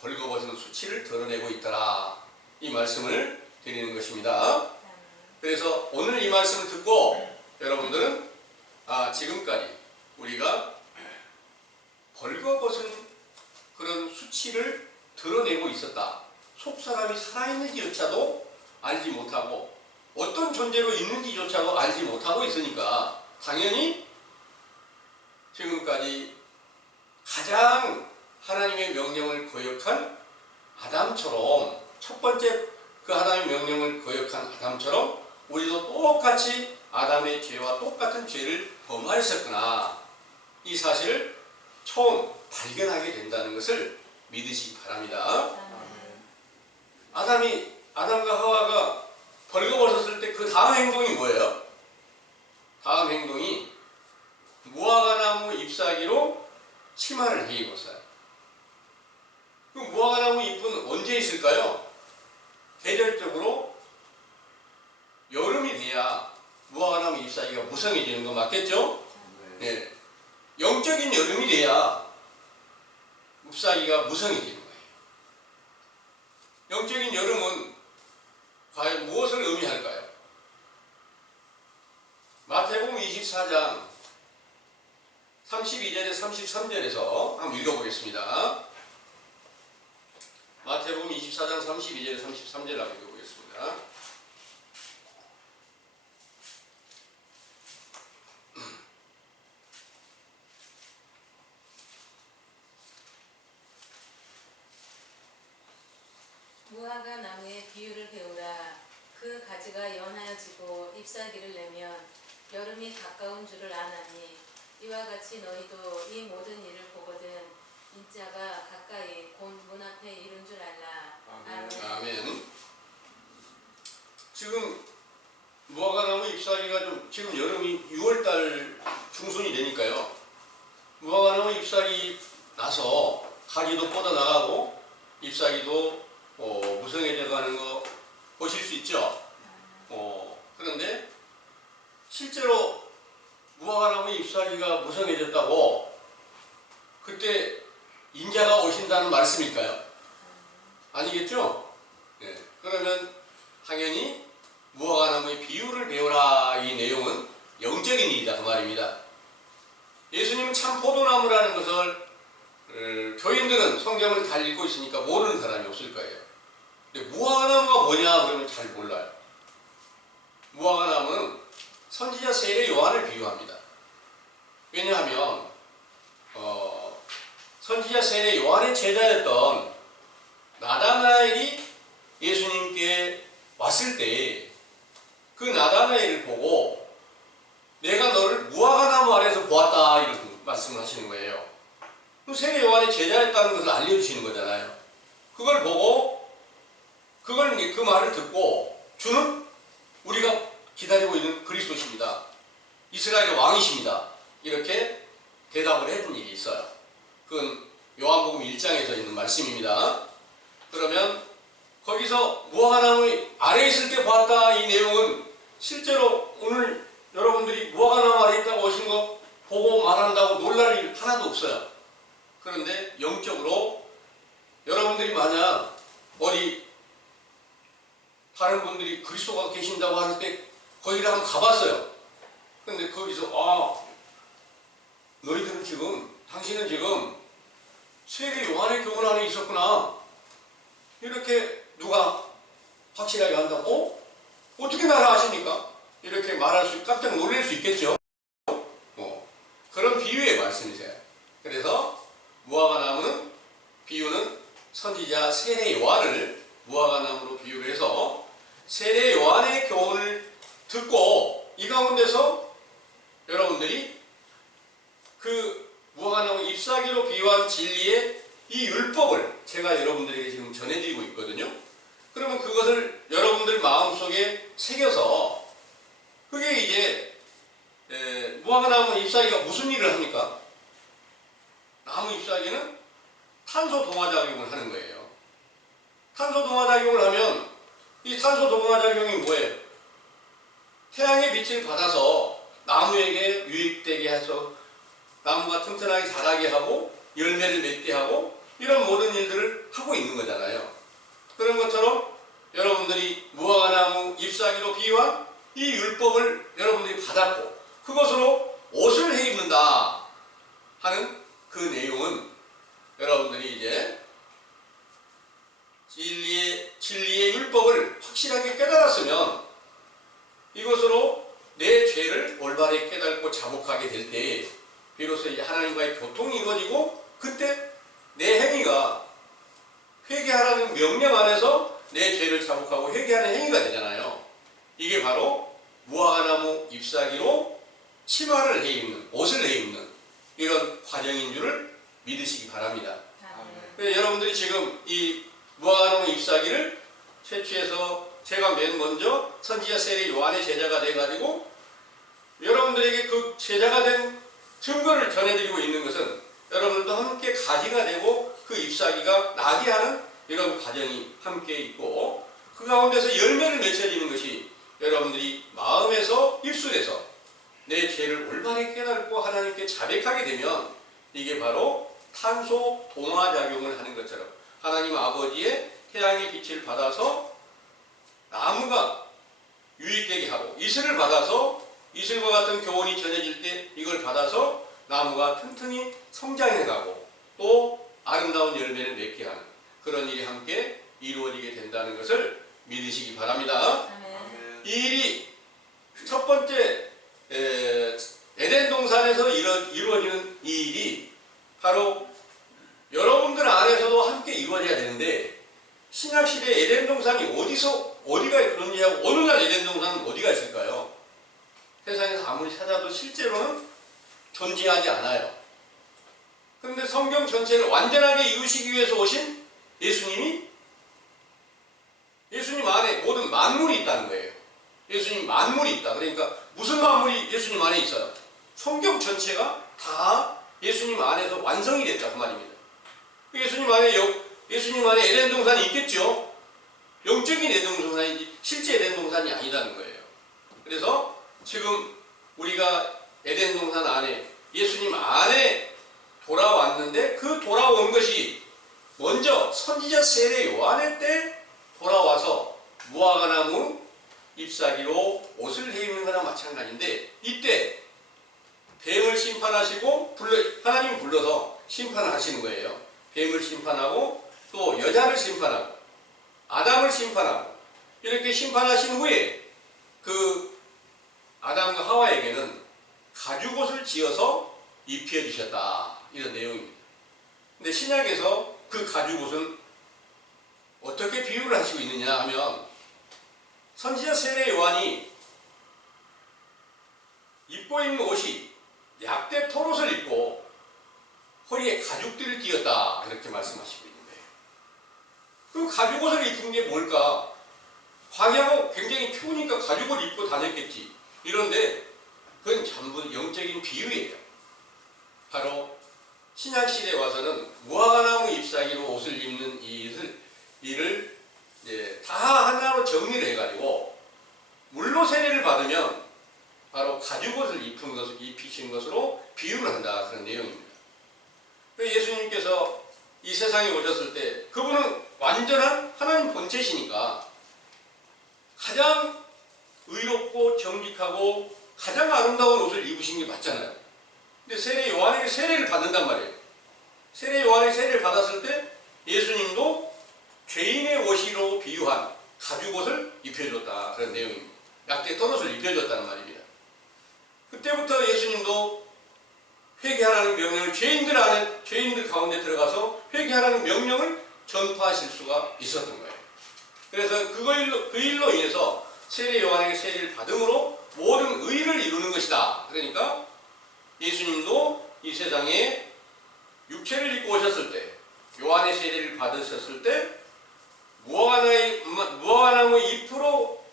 벌거벗은 수치를 드러내고 있더라. 이 말씀을 드리는 것입니다. 그래서 오늘 이 말씀을 듣고 여러분들은 지금까지 우리가 벌거벗은 그런 수치를 드러내고 있었다. 속사람이 살아있는지조차도 알지 못하고 어떤 존재로 있는지조차도 알지 못하고 있으니까 당연히 지금까지 가장 하나님의 명령을 거역한 아담처럼 첫 번째 그 하나님의 명령을 거역한 아담처럼 우리도 똑같이 아담의 죄와 똑같은 죄를 범하였었구나. 이 사실을 처음 발견하게 된다는 것을 믿으시기 바랍니다. 아담과 하와가 벌거벗었을 때 그 다음 행동이 뭐예요? 다음 행동이 무화과나무 잎사귀로 치마를 해 입었어요. 그 무화과나무 잎은 언제 있을까요? 계절적으로 여름이 돼야 무화과나무 잎사귀가 무성해지는 거 맞겠죠? 네. 영적인 여름이 돼야 잎사귀가 무성해지는 거예요. 영적인 여름은 과연 무엇을 의미할까요? 마태복음 24장 32절에 33절에서 한번 읽어보겠습니다. 마태복음 24장 32절에 33절 한번 읽어보겠습니다. 무화과 나무의 비유를 배우라. 그 가지가 연하여지고 잎사귀를 내면 여름이 가까운 줄을 아나니 이와 같이 너희도 이 모든 일을 보거든 인자가 가까이 곧 문 앞에 이른 줄 알라. 아멘. 아멘. 지금 무화과나무 잎사귀가 좀 지금 여름이 6월달 중순이 되니까요. 무화과나무 잎사귀 나서 가지도 뻗어나가고 잎사귀도 무성해져 가는 거 보실 수 있죠. 그런데 실제로 무화과나무 잎사귀가 무성해졌다고 그때 인자가 오신다는 말씀일까요? 아니겠죠? 네. 그러면 당연히 무화과나무의 비유를 배우라 이 내용은 영적인 일이다 그 말입니다. 예수님은 참 포도나무라는 것을 교인들은 성경을 잘 읽고 있으니까 모르는 사람이 없을 거예요. 근데 무화과나무가 뭐냐 그러면 잘 몰라요. 무화과나무는 선지자 세례 요한을 비유합니다. 왜냐하면 선지자 세례 요한의 제자였던 나다나엘이 예수님께 왔을 때 그 나다나엘을 보고 내가 너를 무화과나무 아래에서 보았다 이렇게 말씀을 하시는 거예요. 그럼 세례 요한의 제자였다는 것을 알려주시는 거잖아요. 그걸 보고 그 말을 듣고 주는 우리가 기다리고 있는 그리스도십니다. 이스라엘의 왕이십니다. 이렇게 대답을 해준 일이 있어요. 그건 요한복음 1장에서 있는 말씀입니다. 그러면 거기서 무화과나무 아래에 있을 때 보았다 이 내용은 실제로 오늘 여러분들이 무화과나무 아래에 있다고 오신 거 보고 말한다고 놀랄 일 하나도 없어요. 그런데 영적으로 여러분들이 만약 어디 다른 분들이 그리스도가 계신다고 할 때 거기를 한번 가봤어요. 근데 거기서 너희들은 당신은 지금 세례 요한의 교훈 안에 있었구나. 이렇게 누가 확실하게 한다고? 어떻게 나를 아십니까? 이렇게 말할 수, 깜짝 놀랄 수 있겠죠? 그런 비유의 말씀이세요. 그래서 무화과나무는 비유는 선지자 세례 요한을 무화과나무로 비유를 해서 세례 요한의 교훈을 듣고 이 가운데서 여러분들이 그 무화과나무 잎사귀로 비유한 진리의 이 율법을 제가 여러분들에게 지금 전해드리고 있거든요. 그러면 그것을 여러분들 마음속에 새겨서 그게 이제 무화과나무 잎사귀가 무슨 일을 합니까? 나무 잎사귀는 탄소 동화작용을 하는 거예요. 탄소 동화작용을 하면 이 탄소 동화작용이 뭐예요? 태양의 빛을 받아서 나무에게 유익되게 해서 나무가 튼튼하게 자라게 하고 열매를 맺게 하고 이런 모든 일들을 하고 있는 거잖아요. 그런 것처럼 여러분들이 무화과나무 잎사귀로 비유한 이 율법을 여러분들이 받았고 그것으로 옷을 해 입는다 하는 그 내용은 여러분들이 이제 진리의 율법을 확실하게 깨달았으면 이것으로 내 죄를 올바르게 깨닫고 자복하게 될 때 비로소 이제 하나님과의 교통이 이루어지고 그때 내 행위가 회개하라는 명령 안에서 내 죄를 자복하고 회개하는 행위가 되잖아요. 이게 바로 무화과나무 잎사귀로 치마를 해 입는, 옷을 해 입는 이런 과정인 줄을 믿으시기 바랍니다. 여러분들이 지금 이 무화과나무 잎사귀를 채취해서 제가 맨 먼저 선지자 세례 요한의 제자가 돼가지고 여러분들에게 그 제자가 된 증거를 전해드리고 있는 것은 여러분들도 함께 가지가 되고 그 잎사귀가 나게 하는 이런 과정이 함께 있고 그 가운데서 열매를 맺혀지는 것이 여러분들이 마음에서 입술에서 내 죄를 올바르게 깨닫고 하나님께 자백하게 되면 이게 바로 탄소 동화작용을 하는 것처럼 하나님 아버지의 태양의 빛을 받아서 나무가 유익되게 하고 이슬을 받아서 이슬과 같은 교훈이 전해질 때 이걸 받아서 나무가 튼튼히 성장해가고 또 아름다운 열매를 맺게 하는 그런 일이 함께 이루어지게 된다는 것을 믿으시기 바랍니다. 이 일이 첫 번째 에덴 동산에서 이루어지는 이 일이 바로 여러분들 안에서도 함께 이루어져야 되는데 신약시대 에덴 동산이 어디가 존재하고 어느 날 에덴 동산은 어디가 있을까요? 세상에서 아무리 찾아도 실제로는 존재하지 않아요. 그런데 성경 전체를 완전하게 이루시기 위해서 오신 예수님 안에 모든 만물이 있다는 거예요. 예수님 만물이 있다. 그러니까 무슨 만물이 예수님 안에 있어요? 성경 전체가 다 예수님 안에서 완성이 됐다 그 말입니다. 예수님 안에 에덴 동산이 있겠죠. 영적인 에덴 동산이지 실제 에덴 동산이 아니라는 거예요. 그래서 지금 우리가 에덴 동산 안에 예수님 안에 돌아왔는데 그 돌아온 것이 먼저 선지자 세례 요한의 때 돌아와서 무화과나무 잎사귀로 옷을 해입는 거나 마찬가지인데 이때 뱀을 심판하시고 하나님 불러서 심판을 하시는 거예요. 뱀을 심판하고 또 여자를 심판하고 아담을 심판하고 이렇게 심판하신 후에 그 아담과 하와에게는 가죽옷을 지어서 입혀 주셨다 이런 내용입니다. 근데 신약에서 그 가죽옷은 어떻게 비유를 하시고 있느냐 하면 선지자 세례 요한이 입고 있는 옷이 약대 털옷을 입고 허리에 가죽들을 띄었다 그렇게 말씀하시고 있는데 그 가죽옷을 입은 게 뭘까? 광야가 굉장히 추우니까 가죽을 입고 다녔겠지. 이런데 그건 전부 영적인 비유예요. 바로 신약시대에 와서는 무화과나무 잎사귀로 옷을 입는 이를 다 하나로 정리를 해가지고 물로 세례를 받으면 바로 가죽옷을 입히신 것으로 비유를 한다 그런 내용입니다. 예수님께서 이 세상에 오셨을 때 그분은 완전한 하나님 본체시니까 가장 의롭고 정직하고 가장 아름다운 옷을 입으신 게 맞잖아요. 근데 세례 요한에게 세례를 받는단 말이에요. 세례 요한에게 세례를 받았을 때 예수님도 죄인의 옷으로 비유한 가죽옷을 입혀줬다 그런 내용입니다. 약대 털옷을 입혀줬다는 말입니다. 그때부터 예수님도 회개하라는 명령을 죄인들 가운데 들어가서 회개하라는 명령을 전파하실 수가 있었던 거예요. 그래서 그 일로 인해서 세례 요한에게 세례를 받음으로 모든 의를 이루는 것이다. 그러니까 예수님도 이 세상에 육체를 입고 오셨을 때 요한의 세례를 받으셨을 때 무화과나무 잎으로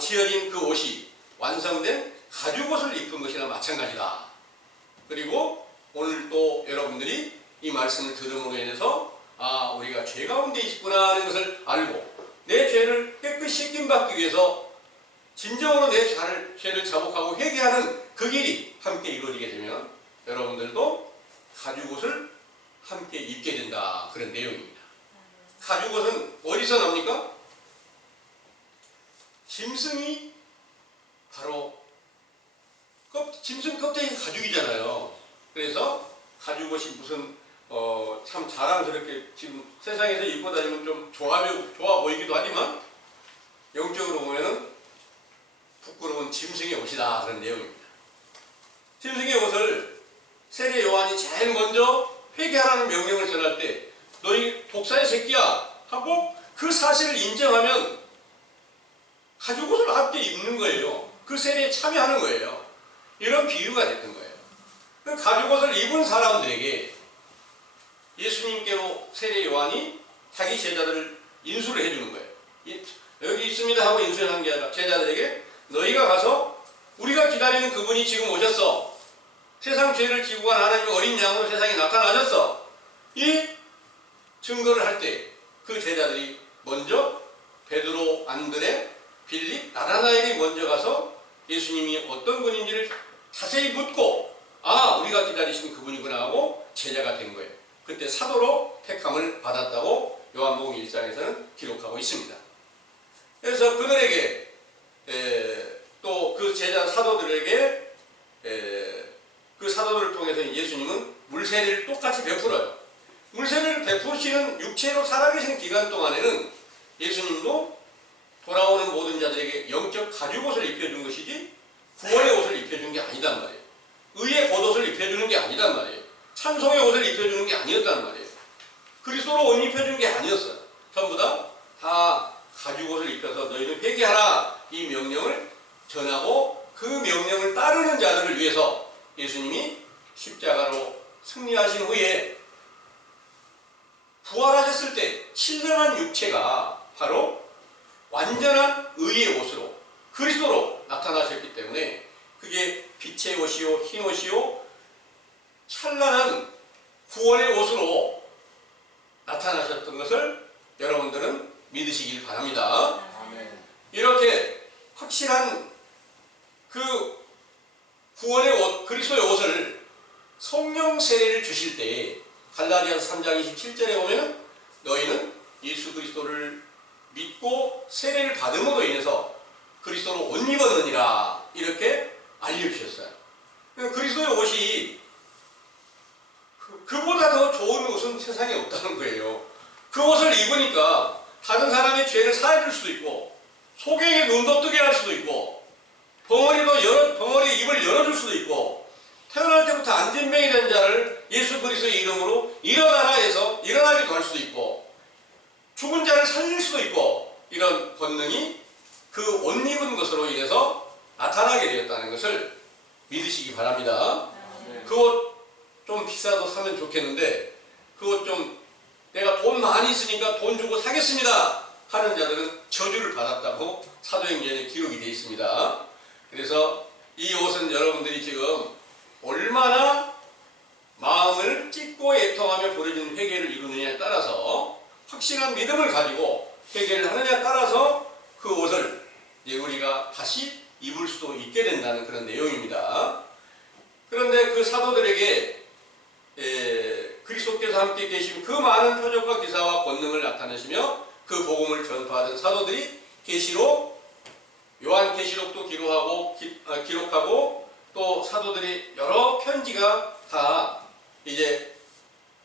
지어진 그 옷이 완성된 가죽옷을 입은 것이나 마찬가지다. 그리고 오늘 또 여러분들이 이 말씀을 들음으로 인해서 우리가 죄 가운데 있구나 하는 것을 알고 내 죄를 깨끗이 씻김받기 위해서 진정으로 내 죄를 자복하고 회개하는 그 길이 함께 이루어지게 되면 여러분들도 가죽옷을 함께 입게 된다 그런 내용입니다. 가죽옷은 어디서 나옵니까? 짐승이 바로 짐승 껍데기 가죽이잖아요. 그래서 가죽옷이 무슨 참 자랑스럽게 지금 세상에서 입고 다니면 좀 좋아 보이기도 하지만 영적으로 보면은 부끄러운 짐승의 옷이다 그런 내용입니다. 짐승의 옷을 세례 요한이 제일 먼저 회개하라는 명령을 전할 때 너희 독사의 새끼야 하고 그 사실을 인정하면 가죽옷을 함께 입는 거예요. 그 세례에 참여하는 거예요. 이런 비유가 됐던 거예요. 그 가죽옷을 입은 사람들에게 예수님께로 세례 요한이 자기 제자들을 인수를 해주는 거예요. 여기 있습니다 하고 인수하는 게 아니라 제자들에게 너희가 가서 우리가 기다리는 그분이 지금 오셨어. 세상 죄를 지고 간 하나님 어린 양으로 세상에 나타나셨어. 이 증거를 할 때 그 제자들이 먼저 베드로, 안드레, 빌립, 나다나엘이 먼저 가서 예수님이 어떤 분인지를 자세히 묻고 우리가 기다리신 그분이구나 하고 제자가 된 거예요. 그때 사도로 택함을 받았다고 요한복음 1장에서는 기록하고 있습니다. 그래서 그들에게 또 그 제자 사도들에게 그 사도들을 통해서 예수님은 물세례를 똑같이 베풀어요. 물세례를 베푸시는 육체로 살아계신 기간 동안에는 예수님도 돌아오는 모든 자들에게 영적 가죽옷을 입혀준 것이지 구원의 옷을 입혀준 게 아니단 말이에요. 의의 겉옷을 입혀주는 게 아니단 말이에요. 찬송의 옷을 입혀주는 게 아니었단 말이에요. 그리스도로 옷 입혀준 게 아니었어요. 전부 다 가죽옷을 입혀서 너희는 회개하라 이 명령을 전하고 그 명령을 따르는 자들을 위해서 예수님이 십자가로 승리하신 후에 부활하셨을 때 신령한 육체가 바로 완전한 의의 옷으로 그리스도로 옷이요 흰 옷이요 찬란한 구원의 옷으로 나타나셨던 것을 여러분들은 믿으시길 바랍니다. 아멘. 이렇게 확실한 그 구원의 옷, 그리스도의 옷을 성령 세례를 주실 때 갈라디아서 3장 27절에 보면 너희는 예수 그리스도를 믿고 세례를 받음으로 인해서 그리스도로 옷 입었느니라 이렇게 알려주셨어요. 그리스도의 옷이 그보다 더 좋은 옷은 세상에 없다는 거예요. 그 옷을 입으니까 다른 사람의 죄를 사해줄 수도 있고 소경의 눈도 뜨게 할 수도 있고 벙어리 입을 열어줄 수도 있고 태어날 때부터 안진병이 된 자를 예수 그리스도의 이름으로 일어나라 해서 일어나기도 할 수도 있고 죽은 자를 살릴 수도 있고 이런 권능이 그 옷 입은 것으로 인해서 나타나게 되었다는 것을 믿으시기 바랍니다. 그 옷 좀 비싸도 사면 좋겠는데 그 옷 좀 내가 돈 많이 있으니까 돈 주고 사겠습니다 하는 자들은 저주를 받았다고 사도행전에 기록이 되어 있습니다. 그래서 이 옷은 여러분들이 지금 얼마나 마음을 찢고 애통하며 부르짖는 회개를 이루느냐에 따라서 확실한 믿음을 가지고 회개를 하느냐에 따라서 그 옷을 이제 우리가 다시 입을 수도 있게 된다는 그런 내용입니다. 그런데 그 사도들에게 그리스도께서 함께 계신 그 많은 표적과 기사와 권능을 나타내시며 그 복음을 전파하던 사도들이 계시록 요한계시록도 기록하고 또 사도들이 여러 편지가 다 이제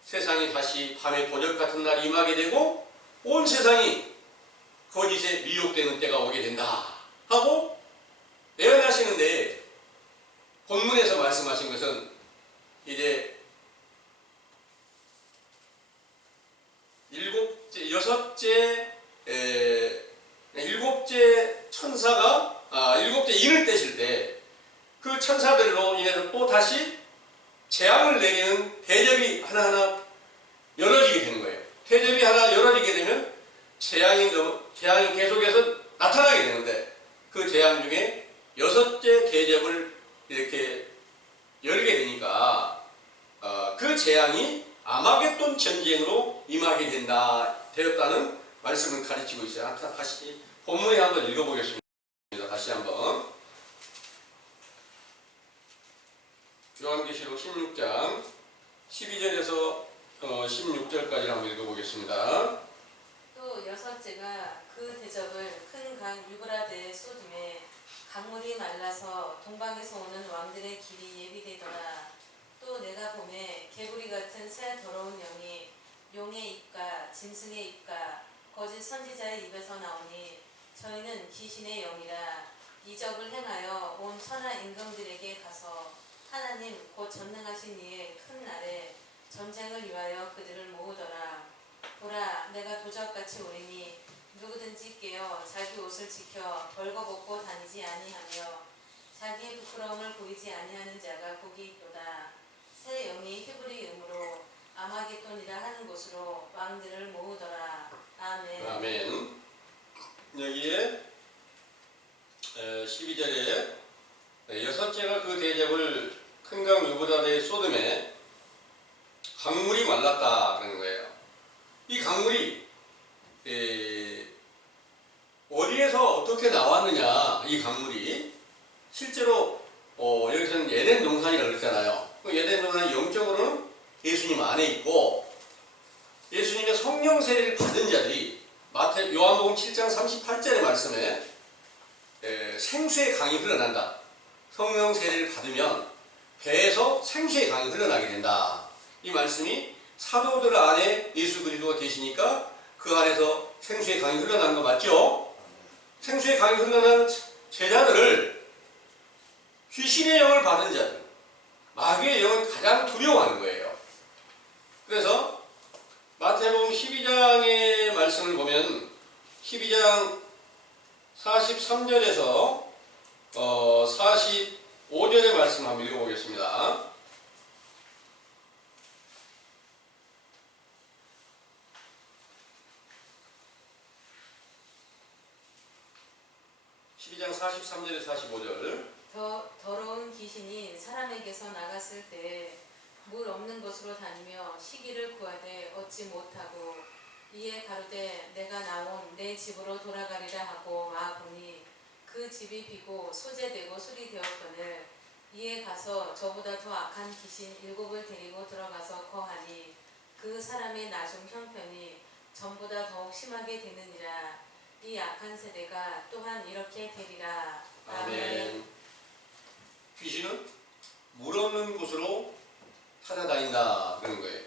세상이 다시 밤의 도적 같은 날이 임하게 되고 온 세상이 거짓에 미혹되는 때가 오게 된다 하고 예언하시는데 본문에서 말씀하신 것은 이제 일곱째 천사가 일곱째 인을 떼실 때 그 천사들로 인해서 또 다시 재앙을 내리는 대접이 하나하나 열어지게 되는 거예요. 대접이 하나 열어지게 되면 재앙이 계속해서 나타나게 되는데 그 재앙 중에 6째 대접을 이렇게 열게 되니까 그 재앙이 아마겟돈 전쟁으로 임하게 되었다는 말씀을 가르치고 있어요. 다시 본문에 한번 읽어보겠습니다. 다시 한번 요한계시록 16장 12절에서 16절까지 한번 읽어보겠습니다. 또 6째가 그 대접을 큰 강 유브라데에 쏟음에 강물이 말라서 동방에서 오는 왕들의 길이 예비되더라. 또 내가 보매 개구리 같은 새 더러운 영이 용의 입과 짐승의 입과 거짓 선지자의 입에서 나오니 저희는 귀신의 영이라 이적을 행하여 온 천하 임금들에게 가서 하나님 곧 전능하신 이의 큰 날에 전쟁을 위하여 그들을 모으더라. 보라 내가 도적같이 오리니 누구든지 깨어 자기 옷을 지켜 벌거벗고 다니지 아니하며 자기의 부끄러움을 보이지 아니하는 자가 복이 있도다. 새 영이 히브리 음으로 아마겟돈이라 하는 곳으로 왕들을 모으더라. 아멘. 아멘. 여기에 12절에 6째가 그 대접을 큰 강 유브라데의 쏟음에 강물이 말랐다 그러는 거예요. 이 강물이 어디에서 어떻게 나왔느냐, 이 강물이 실제로 여기서는 에덴 동산이라고 그랬잖아요. 에덴 동산이 영적으로는 예수님 안에 있고 예수님의 성령 세례를 받은 자들이 요한복음 7장 38절의 말씀에 생수의 강이 흘러난다. 성령 세례를 받으면 배에서 생수의 강이 흘러나게 된다. 이 말씀이 사도들 안에 예수 그리스도가 계시니까 그 안에서 생수의 강이 흘러나는 거 맞죠? 생수의 강이 흘러난 제자들을 귀신의 영을 받은 자들, 마귀의 영은 가장 두려워하는 거예요. 그래서 마태복음 12장의 말씀을 보면 12장 43절에서 45절의 말씀 한번 읽어보겠습니다. 12장 43절에서 45절. 더러운 귀신이 사람에게서 나갔을 때 물 없는 곳으로 다니며 시기를 구하되 얻지 못하고 이에 가로되 내가 나온 내 집으로 돌아가리라 하고 와보니 그 집이 비고 소재되고 술이 되었거늘 이에 가서 저보다 더 악한 귀신 7을 데리고 들어가서 거하니 그 사람의 나중 형편이 전보다 더욱 심하게 되느니라. 이 악한 세대가 또한 이렇게 되리라. 아멘. 귀신은 물 없는 곳으로 찾아다닌다 그런 거예요.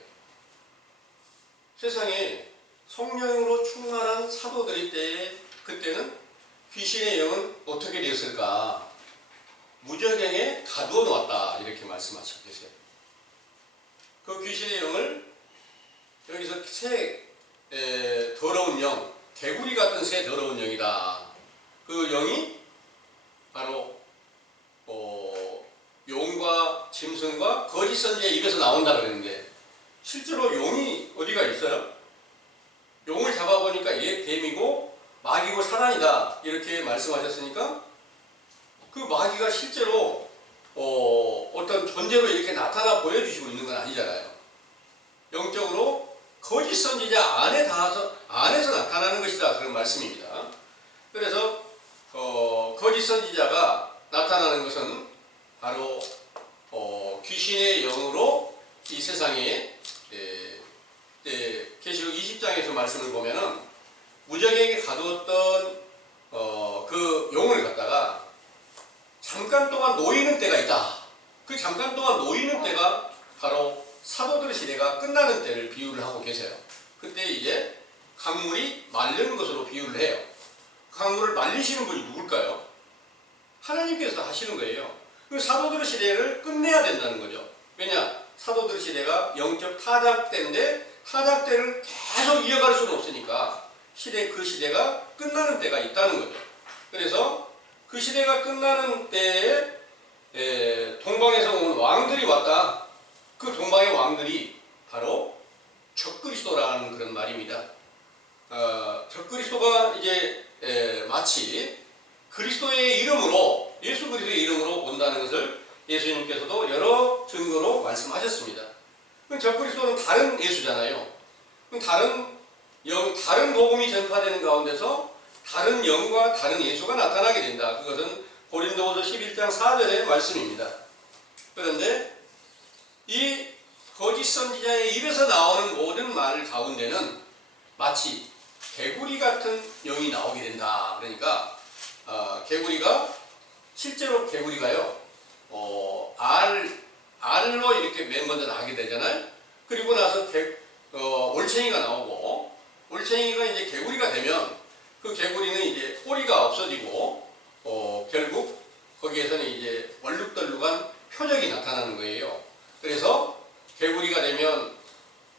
세상에 성령으로 충만한 사도들일 때에 그때는 귀신의 영은 어떻게 되었을까? 무저갱에 가두어 놓았다 이렇게 말씀하시고 계세요. 그 귀신의 영을 여기서 더러운 영, 개구리 같은 새 더러운 영이다. 그 영이 바로 용과 짐승과 거짓 선지자의 입에서 나온다 그랬는데 실제로 용이 어디가 있어요? 용을 잡아보니까 얘 뱀이고 마귀고 사단이다 이렇게 말씀하셨으니까 그 마귀가 실제로 어떤 존재로 이렇게 나타나 보여주시고 있는 건 아니잖아요. 영적으로 거짓 선지자 안에서 나타나는 것이다 그런 말씀입니다. 그래서 거짓 선지자가 나타나는 것은 바로 귀신의 영으로 이 세상에 계시록 20장에서 말씀을 보면은 무적에게 가두었던 그 용을 갖다가 잠깐 동안 놓이는 때가 있다. 그 잠깐 동안 놓이는 때가 바로 사도들의 시대가 끝나는 때를 비유를 하고 계세요. 그때 이제 강물이 마르는 것으로 비유를 해요. 강물을 말리시는 분이 누굴까요? 하나님께서 하시는 거예요. 그 사도들의 시대를 끝내야 된다는 거죠. 왜냐? 사도들의 시대가 영적 타작 때인데 타작 때를 계속 이어갈 수는 없으니까 그 시대가 끝나는 때가 있다는 거죠. 그래서 그 시대가 끝나는 때에 동방에서 온 왕들이 왔다. 그 동방의 왕들이 바로 적그리스도라는 그런 말입니다. 적그리스도가 이제 마치 그리스도의 이름으로 예수 그리스도의 이름으로 온다는 것을 예수님께서도 여러 증거로 말씀하셨습니다. 적그리스도는 다른 예수잖아요. 다른 복음이 전파되는 가운데서 다른 영과 다른 예수가 나타나게 된다. 그것은 고린도후서 11장 4절의 말씀입니다. 그런데 이 거짓 선지자의 입에서 나오는 모든 말 가운데는 마치 개구리 같은 영이 나오게 된다. 그러니까 개구리가 실제로 개구리가요 알로 이렇게 맨 먼저 나게 되잖아요. 그리고 나서 올챙이가 나오고 올챙이가 이제 개구리가 되면 그 개구리는 이제 꼬리가 없어지고 결국 거기에서는 이제 얼룩덜룩한 표적이 나타나는 거예요. 그래서 개구리가 되면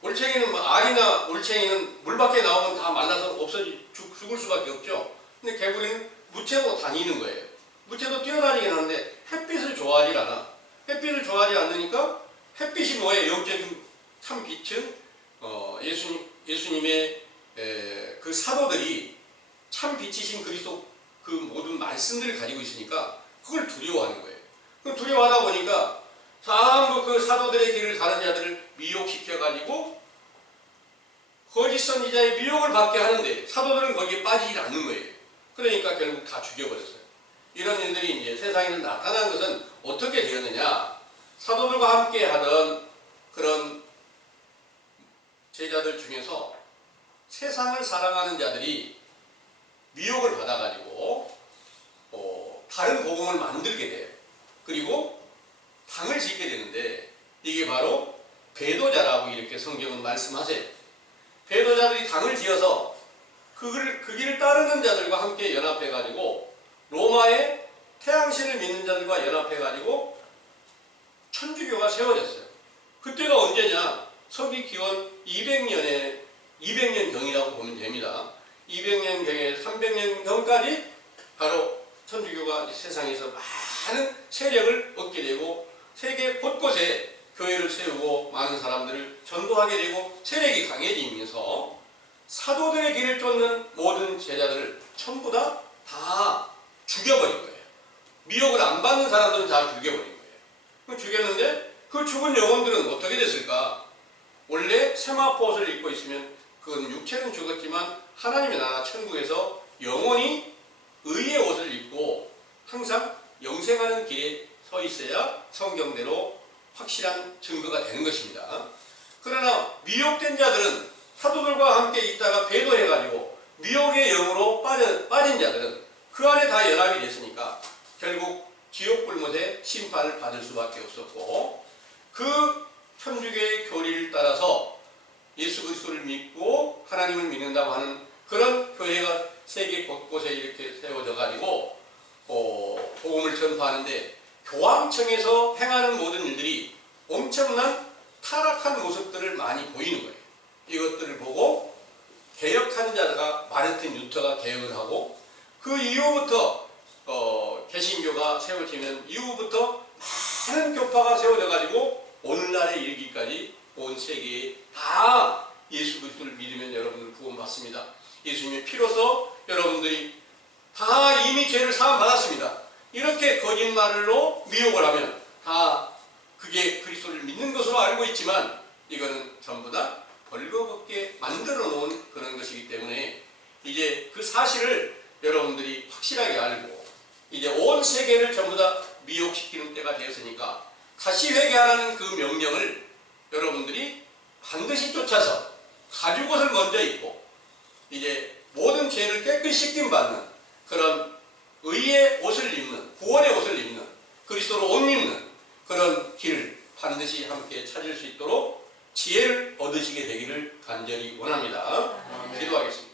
알이나 올챙이는 물 밖에 나오면 다 말라서 죽을 수밖에 없죠. 근데 개구리는 무채로 다니는 거예요. 무채도 뛰어다니긴 하는데 햇빛을 좋아하지 않아. 햇빛을 좋아하지 않으니까 햇빛이 뭐예요? 영적인 참 빛은 예수님의 그 사도들이 참 빛이신 그리스도 그 모든 말씀들을 가지고 있으니까 그걸 두려워하는 거예요. 그 두려워하다 보니까 전부 그 사도들의 길을 가는 자들을 미혹시켜가지고 거짓 선지자의 미혹을 받게 하는데 사도들은 거기에 빠지지 않는 거예요. 그러니까 결국 다 죽여버렸어요. 이런 일들이 이제 세상에서 나타난 것은 어떻게 되었느냐? 사도들과 함께 하던 그런 제자들 중에서 세상을 사랑하는 자들이 미혹을 받아가지고 다른 복음을 만들게 돼요. 그리고 당을 짓게 되는데 이게 바로 배도자라고 이렇게 성경은 말씀하세요. 배도자들이 당을 지어서 그 길을 따르는 자들과 함께 연합해가지고 로마의 태양신을 믿는 자들과 연합해가지고 천주교가 세워졌어요. 그때가 언제냐? 서기 기원 200년경이라고 보면 됩니다. 200년경에 300년경까지 바로 천주교가 세상에서 많은 세력을 얻게 되고 세계 곳곳에 교회를 세우고 많은 사람들을 전도하게 되고 세력이 강해지면서 사도들의 길을 쫓는 모든 제자들을 전부 다 죽여버린 거예요. 미혹을 안 받는 사람들은 다 죽여버린 거예요. 그럼 죽였는데 그 죽은 영혼들은 어떻게 됐을까? 원래 세마포 옷을 입고 있으면 그건 육체는 죽었지만 하나님의 나라 천국에서 영원히 의의 옷을 입고 항상 영생하는 길에 서 있어야 성경대로 확실한 증거가 되는 것입니다. 그러나 미혹된 자들은 사도들과 함께 있다가 배도해가지고 미혹의 영으로 빠진 자들은 그 안에 다 연합이 됐으니까 결국 지옥 불못의 심판을 받을 수밖에 없었고, 그 천주교의 교리를 따라서 예수 그리스도를 믿고 하나님을 믿는다고 하는 그런 교회가 세계 곳곳에 이렇게 세워져 가지고 복음을 전파하는데, 교황청에서 행하는 모든 일들이 엄청난 타락한 모습들을 많이 보이는 거예요. 이것들을 보고 개혁한 자가 마르틴 루터가 개혁을 하고, 그 이후부터 개신교가 세워지는 이후부터 많은 교파가 세워져 가지고 오늘날에 이르기까지 온 세계에 다 예수 그리스도를 믿으면 여러분들 구원받습니다. 예수님의 피로서 여러분들이 다 이미 죄를 사함 받았습니다. 이렇게 거짓말로 미혹을 하면 다 그게 그리스도를 믿는 것으로 알고 있지만 이거는 전부 다 벌거벗게 만들어 놓은 그런 것이기 때문에 이제 그 사실을 여러분들이 확실하게 알고 이제 온 세계를 전부 다 미혹시키는 때가 되었으니까 다시 회개하라는 그 명령을 여러분들이 반드시 쫓아서 가죽옷을 먼저 입고 이제 모든 죄를 깨끗이 씻김 받는 그런 의의 옷을 입는, 구원의 옷을 입는, 그리스도로 옷 입는 그런 길을 반드시 함께 찾을 수 있도록 지혜를 얻으시게 되기를 간절히 원합니다. 기도하겠습니다.